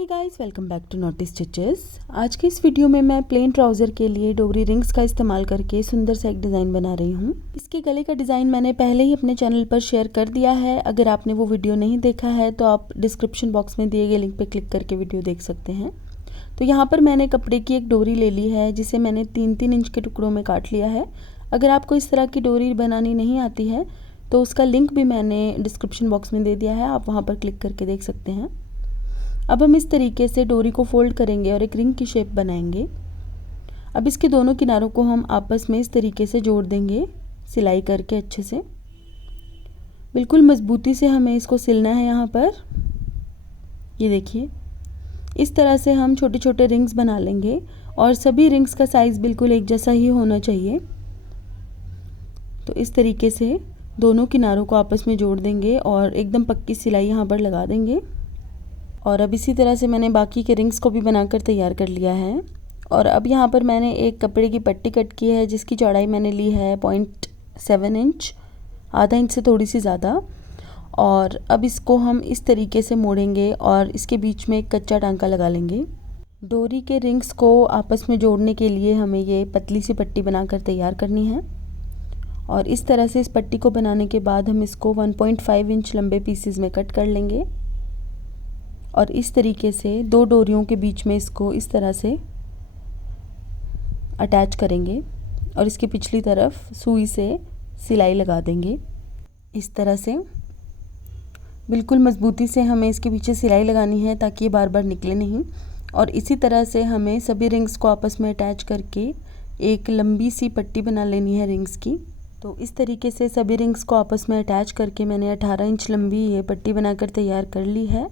Hey guys, welcome back to naughty stitches. आज के इस वीडियो में मैं प्लेन ट्राउज़र के लिए डोरी रिंग्स का इस्तेमाल करके सुंदर सा एक डिज़ाइन बना रही हूँ। इसके गले का डिज़ाइन मैंने पहले ही अपने चैनल पर शेयर कर दिया है। अगर आपने वो वीडियो नहीं देखा है तो आप डिस्क्रिप्शन बॉक्स में दिए गए लिंक पर क्लिक करके वीडियो देख सकते हैं। तो यहाँ पर मैंने कपड़े की एक डोरी ले ली है जिसे मैंने 3-3 इंच के टुकड़ों में काट लिया है। अगर आपको इस तरह की डोरी बनानी नहीं आती है तो उसका लिंक भी मैंने डिस्क्रिप्शन बॉक्स में दे दिया है, आप वहाँ पर क्लिक करके देख सकते हैं। अब हम इस तरीके से डोरी को फोल्ड करेंगे और एक रिंग की शेप बनाएंगे। अब इसके दोनों किनारों को हम आपस में इस तरीके से जोड़ देंगे, सिलाई करके अच्छे से। बिल्कुल मजबूती से हमें इसको सिलना है। यहाँ पर ये देखिए, इस तरह से हम छोटे छोटे रिंग्स बना लेंगे और सभी रिंग्स का साइज़ बिल्कुल एक जैसा ही होना चाहिए। तो इस तरीके से दोनों किनारों को आपस में जोड़ देंगे और एकदम पक्की सिलाई यहाँ पर लगा देंगे। और अब इसी तरह से मैंने बाकी के रिंग्स को भी बनाकर तैयार कर लिया है। और अब यहाँ पर मैंने एक कपड़े की पट्टी कट की है जिसकी चौड़ाई मैंने ली है 0.7 इंच, आधा इंच से थोड़ी सी ज़्यादा। और अब इसको हम इस तरीके से मोड़ेंगे और इसके बीच में एक कच्चा टांका लगा लेंगे। डोरी के रिंग्स को आपस में जोड़ने के लिए हमें ये पतली सी पट्टी बनाकर तैयार करनी है। और इस तरह से इस पट्टी को बनाने के बाद हम इसको 1.5 इंच लंबे पीसेस में कट कर लेंगे और इस तरीके से दो डोरियों के बीच में इसको इस तरह से अटैच करेंगे और इसकी पिछली तरफ सुई से सिलाई लगा देंगे। इस तरह से बिल्कुल मज़बूती से हमें इसके पीछे सिलाई लगानी है ताकि ये बार बार निकले नहीं। और इसी तरह से हमें सभी रिंग्स को आपस में अटैच करके एक लंबी सी पट्टी बना लेनी है रिंग्स की। तो इस तरीके से सभी रिंग्स को आपस में अटैच करके मैंने 18 इंच लंबी ये पट्टी बनाकर तैयार कर ली है।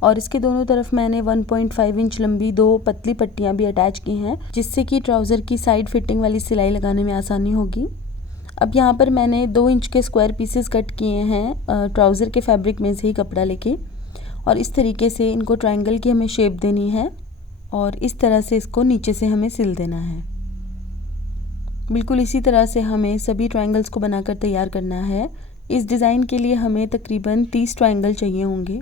और इसके दोनों तरफ मैंने 1.5 इंच लंबी दो पतली पट्टियाँ भी अटैच की हैं जिससे कि ट्राउज़र की साइड फिटिंग वाली सिलाई लगाने में आसानी होगी। अब यहाँ पर मैंने 2 इंच के स्क्वायर पीसेस कट किए हैं ट्राउज़र के फैब्रिक में से ही कपड़ा लेके, और इस तरीके से इनको ट्रायंगल की हमें शेप देनी है और इस तरह से इसको नीचे से हमें सिल देना है। बिल्कुल इसी तरह से हमें सभी ट्रायंगल्स को बनाकर तैयार करना है। इस डिज़ाइन के लिए हमें तकरीबन 30 ट्रायंगल चाहिए होंगे।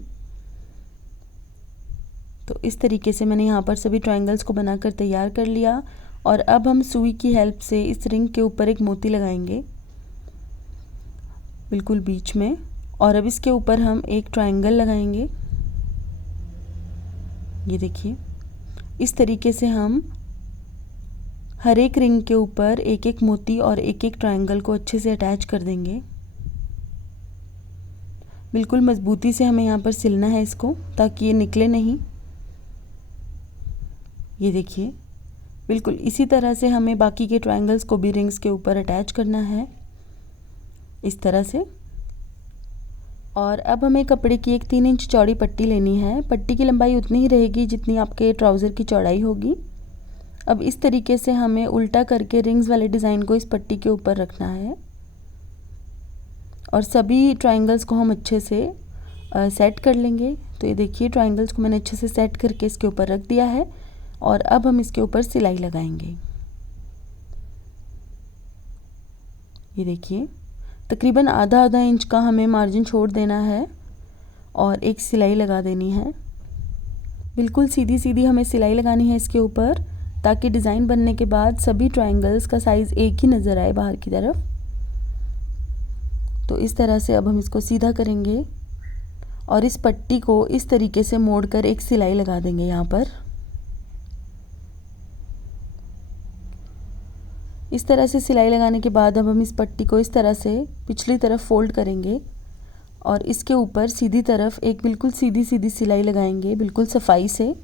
तो इस तरीके से मैंने यहाँ पर सभी ट्रायंगल्स को बनाकर तैयार कर लिया। और अब हम सुई की हेल्प से इस रिंग के ऊपर एक मोती लगाएंगे बिल्कुल बीच में, और अब इसके ऊपर हम एक ट्रायंगल लगाएंगे। ये देखिए, इस तरीके से हम हर एक रिंग के ऊपर एक एक मोती और एक एक ट्रायंगल को अच्छे से अटैच कर देंगे। बिल्कुल मज़बूती से हमें यहाँ पर सिलना है इसको ताकि ये निकले नहीं। ये देखिए, बिल्कुल इसी तरह से हमें बाकी के ट्रायंगल्स को भी रिंग्स के ऊपर अटैच करना है इस तरह से। और अब हमें कपड़े की एक 3 इंच चौड़ी पट्टी लेनी है। पट्टी की लंबाई उतनी ही रहेगी जितनी आपके ट्राउज़र की चौड़ाई होगी। अब इस तरीके से हमें उल्टा करके रिंग्स वाले डिज़ाइन को इस पट्टी के ऊपर रखना है और सभी ट्रायंगल्स को हम अच्छे से सेट कर लेंगे। तो ये देखिए, ट्रायंगल्स को मैंने अच्छे से सेट करके इसके ऊपर रख दिया है और अब हम इसके ऊपर सिलाई लगाएंगे। ये देखिए, तकरीबन आधा इंच का हमें मार्जिन छोड़ देना है और एक सिलाई लगा देनी है। बिल्कुल सीधी सीधी हमें सिलाई लगानी है इसके ऊपर ताकि डिज़ाइन बनने के बाद सभी ट्रायंगल्स का साइज़ एक ही नज़र आए बाहर की तरफ। तो इस तरह से अब हम इसको सीधा करेंगे और इस पट्टी को इस तरीके से मोड़कर एक सिलाई लगा देंगे यहाँ पर। इस तरह से सिलाई लगाने के बाद अब हम इस पट्टी को इस तरह से पिछली तरफ फोल्ड करेंगे और इसके ऊपर सीधी तरफ एक बिल्कुल सीधी सीधी सिलाई लगाएंगे बिल्कुल सफाई से।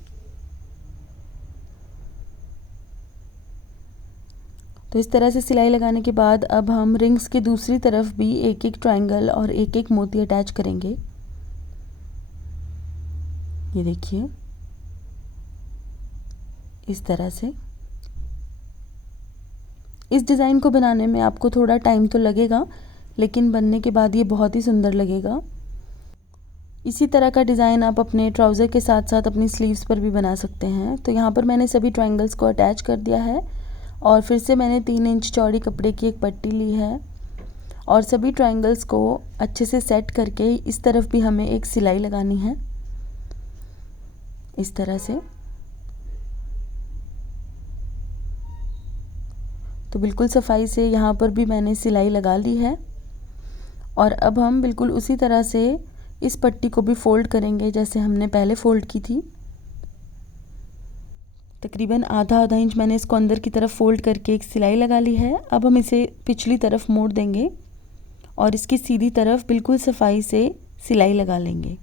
तो इस तरह से सिलाई लगाने के बाद अब हम रिंग्स के दूसरी तरफ भी एक एक ट्रायंगल और एक एक मोती अटैच करेंगे। ये देखिए, इस तरह से। इस डिज़ाइन को बनाने में आपको थोड़ा टाइम तो लगेगा लेकिन बनने के बाद ये बहुत ही सुंदर लगेगा। इसी तरह का डिज़ाइन आप अपने ट्राउज़र के साथ साथ अपनी स्लीव्स पर भी बना सकते हैं। तो यहाँ पर मैंने सभी ट्रायंगल्स को अटैच कर दिया है और फिर से मैंने 3 इंच चौड़ी कपड़े की एक पट्टी ली है और सभी ट्रायंगल्स को अच्छे से सेट करके इस तरफ भी हमें एक सिलाई लगानी है। इस तरह से। तो बिल्कुल सफाई से यहाँ पर भी मैंने सिलाई लगा ली है और अब हम बिल्कुल उसी तरह से इस पट्टी को भी फोल्ड करेंगे जैसे हमने पहले फोल्ड की थी। तकरीबन आधा इंच मैंने इसको अंदर की तरफ फोल्ड करके एक सिलाई लगा ली है। अब हम इसे पिछली तरफ मोड़ देंगे और इसकी सीधी तरफ बिल्कुल सफाई से सिलाई लगा लेंगे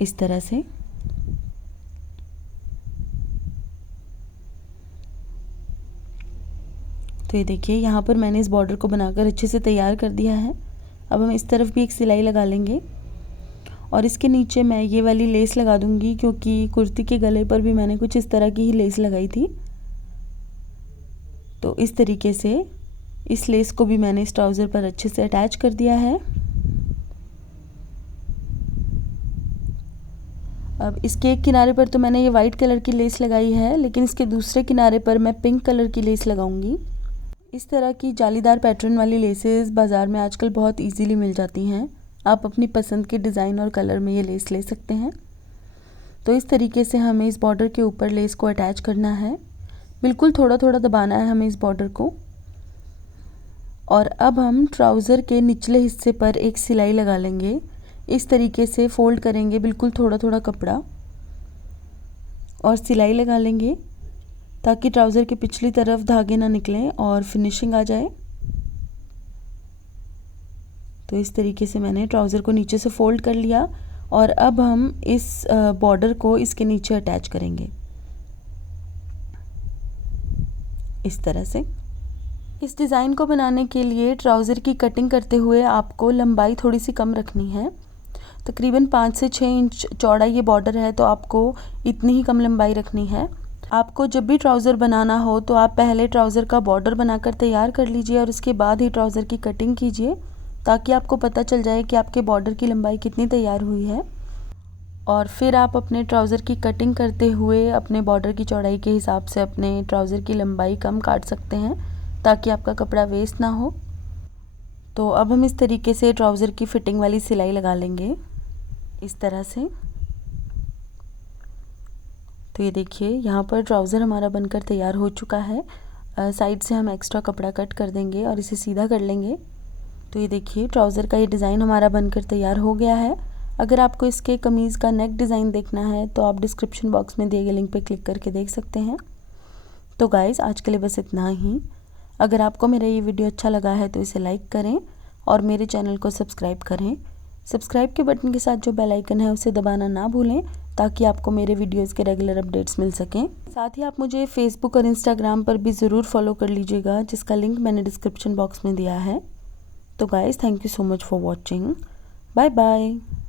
इस तरह से। तो ये देखिए यहाँ पर मैंने इस बॉर्डर को बनाकर अच्छे से तैयार कर दिया है। अब हम इस तरफ भी एक सिलाई लगा लेंगे और इसके नीचे मैं ये वाली लेस लगा दूंगी क्योंकि कुर्ती के गले पर भी मैंने कुछ इस तरह की ही लेस लगाई थी। तो इस तरीके से इस लेस को भी मैंने इस ट्राउज़र पर अच्छे से अटैच कर दिया है। अब इसके एक किनारे पर तो मैंने ये वाइट कलर की लेस लगाई है, लेकिन इसके दूसरे किनारे पर मैं पिंक कलर की लेस लगाऊंगी। इस तरह की जालीदार पैटर्न वाली लेसेस बाज़ार में आजकल बहुत इजीली मिल जाती हैं। आप अपनी पसंद के डिज़ाइन और कलर में ये लेस ले सकते हैं। तो इस तरीके से हमें इस बॉर्डर के ऊपर लेस को अटैच करना है। बिल्कुल थोड़ा थोड़ा दबाना है हमें इस बॉर्डर को। और अब हम ट्राउज़र के निचले हिस्से पर एक सिलाई लगा लेंगे। इस तरीके से फोल्ड करेंगे बिल्कुल थोड़ा थोड़ा कपड़ा और सिलाई लगा लेंगे ताकि ट्राउज़र की पिछली तरफ धागे ना निकलें और फिनिशिंग आ जाए। तो इस तरीके से मैंने ट्राउज़र को नीचे से फोल्ड कर लिया और अब हम इस बॉर्डर को इसके नीचे अटैच करेंगे इस तरह से। इस डिज़ाइन को बनाने के लिए ट्राउज़र की कटिंग करते हुए आपको लंबाई थोड़ी सी कम रखनी है। तकरीबन 5 से 6 इंच चौड़ा ये बॉर्डर है, तो आपको इतनी ही कम लंबाई रखनी है। आपको जब भी ट्राउज़र बनाना हो तो आप पहले ट्राउज़र का बॉर्डर बनाकर तैयार कर लीजिए और उसके बाद ही ट्राउज़र की कटिंग कीजिए, ताकि आपको पता चल जाए कि आपके बॉर्डर की लंबाई कितनी तैयार हुई है। और फिर आप अपने ट्राउज़र की कटिंग करते हुए अपने बॉर्डर की चौड़ाई के हिसाब से अपने ट्राउज़र की लंबाई कम काट सकते हैं, ताकि आपका कपड़ा वेस्ट ना हो। तो अब हम इस तरीके से ट्राउज़र की फिटिंग वाली सिलाई लगा लेंगे इस तरह से। तो ये देखिए यहाँ पर ट्राउज़र हमारा बनकर तैयार हो चुका है। साइड से हम एक्स्ट्रा कपड़ा कट कर देंगे और इसे सीधा कर लेंगे। तो ये देखिए ट्राउज़र का ये डिज़ाइन हमारा बनकर तैयार हो गया है। अगर आपको इसके कमीज़ का नेक डिज़ाइन देखना है तो आप डिस्क्रिप्शन बॉक्स में दिए गए लिंक पर क्लिक करके देख सकते हैं। तो गाइज़ आज के लिए बस इतना ही। अगर आपको मेरा ये वीडियो अच्छा लगा है तो इसे लाइक करें और मेरे चैनल को सब्सक्राइब करें। सब्सक्राइब के बटन के साथ जो बेल आइकन है उसे दबाना ना भूलें, ताकि आपको मेरे वीडियोस के रेगुलर अपडेट्स मिल सकें। साथ ही आप मुझे फेसबुक और इंस्टाग्राम पर भी ज़रूर फॉलो कर लीजिएगा, जिसका लिंक मैंने डिस्क्रिप्शन बॉक्स में दिया है। तो guys thank you so much for watching. Bye bye.